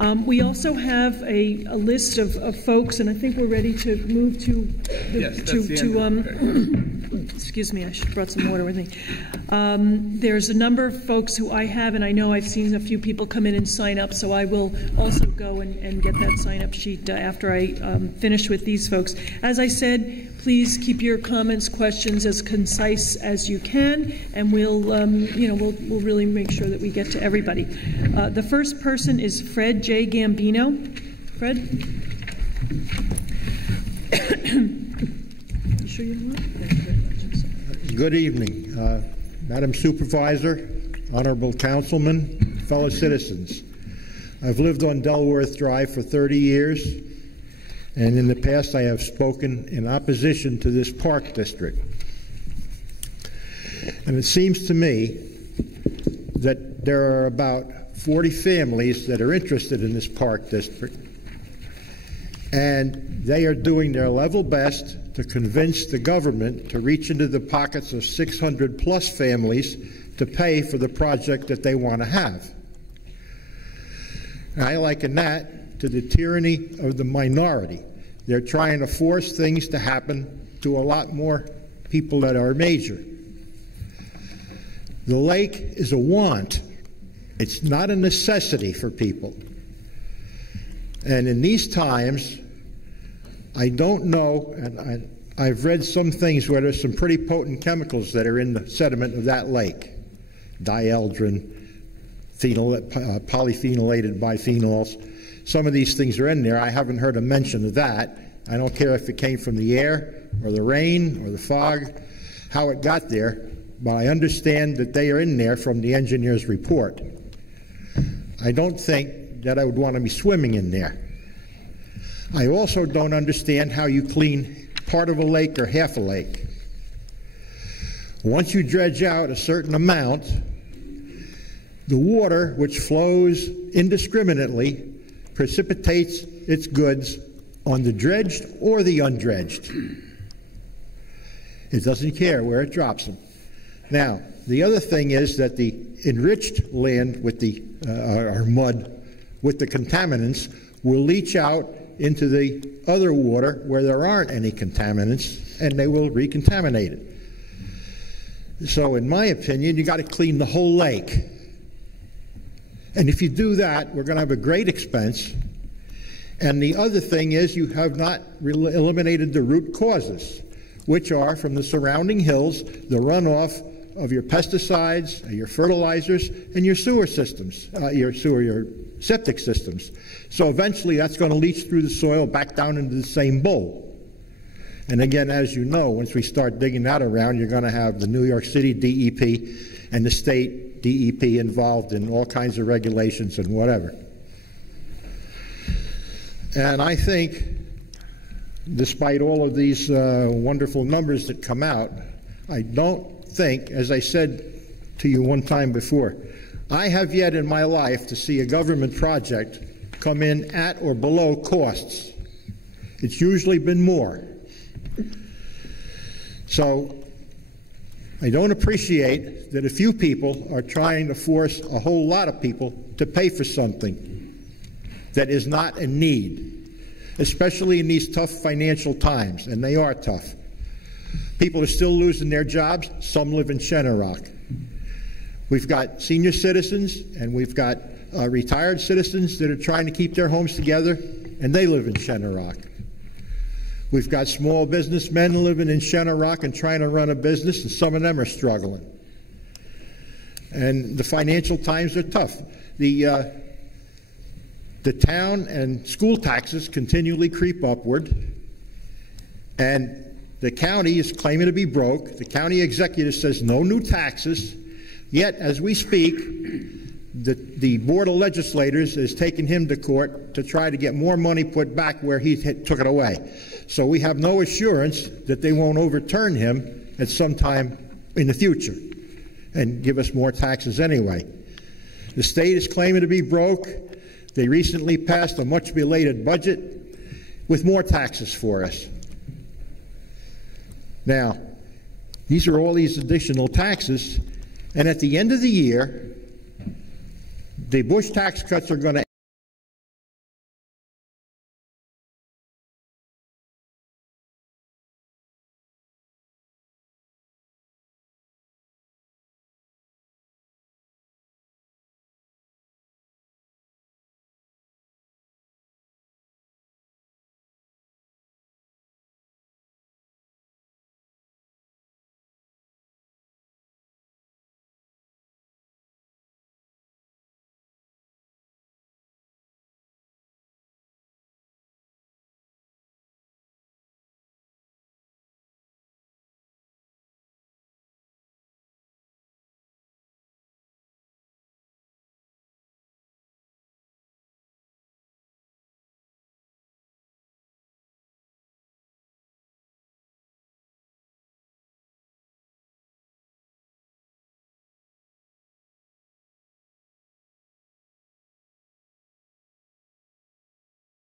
We also have a list of folks, and I think we're ready to move to excuse me, I should have brought some water with me. There's a number of folks who I have, and I know I've seen a few people come in and sign up, so I will also go and get that sign-up sheet after I finish with these folks. As I said, please keep your comments, questions as concise as you can, and we'll really make sure that we get to everybody. The first person is Fred J. Gambino. Fred? You sure you want? Thank you very much. Good evening, Madam Supervisor, Honorable Councilman, fellow citizens. I've lived on Delworth Drive for 30 years, and in the past I have spoken in opposition to this park district. And it seems to me that there are about 40 families that are interested in this park district, and they are doing their level best to convince the government to reach into the pockets of 600+ families to pay for the project that they want to have. And I liken that to the tyranny of the minority. They're trying to force things to happen to a lot more people that are major. The lake is a want. It's not a necessity for people. And in these times, I don't know, and I've read some things where there's some pretty potent chemicals that are in the sediment of that lake. Dieldrin, polyphenolated biphenyls. Some of these things are in there. I haven't heard a mention of that. I don't care if it came from the air or the rain or the fog, how it got there, but I understand that they are in there from the engineer's report. I don't think that I would want to be swimming in there. I also don't understand how you clean part of a lake or half a lake. Once you dredge out a certain amount, the water, which flows indiscriminately, precipitates its goods on the dredged or the undredged. It doesn't care where it drops them. Now, the other thing is that the enriched land with the or mud with the contaminants will leach out into the other water where there aren't any contaminants, and they will recontaminate it. So in my opinion, you got to clean the whole lake. And if you do that, we're going to have a great expense. And the other thing is you have not eliminated the root causes, which are from the surrounding hills, the runoff of your pesticides, your fertilizers, and your sewer systems, your septic systems. So eventually that's going to leach through the soil back down into the same bowl. And again, as you know, once we start digging that around, you're going to have the New York City DEP and the state DEP involved in all kinds of regulations and whatever. And I think, despite all of these wonderful numbers that come out, I don't think, as I said to you one time before, I have yet in my life to see a government project come in at or below costs. It's usually been more. So I don't appreciate that a few people are trying to force a whole lot of people to pay for something that is not in need, especially in these tough financial times, and they are tough. People are still losing their jobs. Some live in Shenorock. We've got senior citizens and we've got retired citizens that are trying to keep their homes together, and they live in Shenorock. We've got small businessmen living in Shenorock and trying to run a business, and some of them are struggling. And the financial times are tough. The town and school taxes continually creep upward, and the county is claiming to be broke. The county executive says no new taxes, yet as we speak, the Board of Legislators is taking him to court to try to get more money put back where he took it away. So we have no assurance that they won't overturn him at some time in the future and give us more taxes anyway. The state is claiming to be broke. They recently passed a much belated budget with more taxes for us. Now, these are all these additional taxes, and at the end of the year, the Bush tax cuts are going to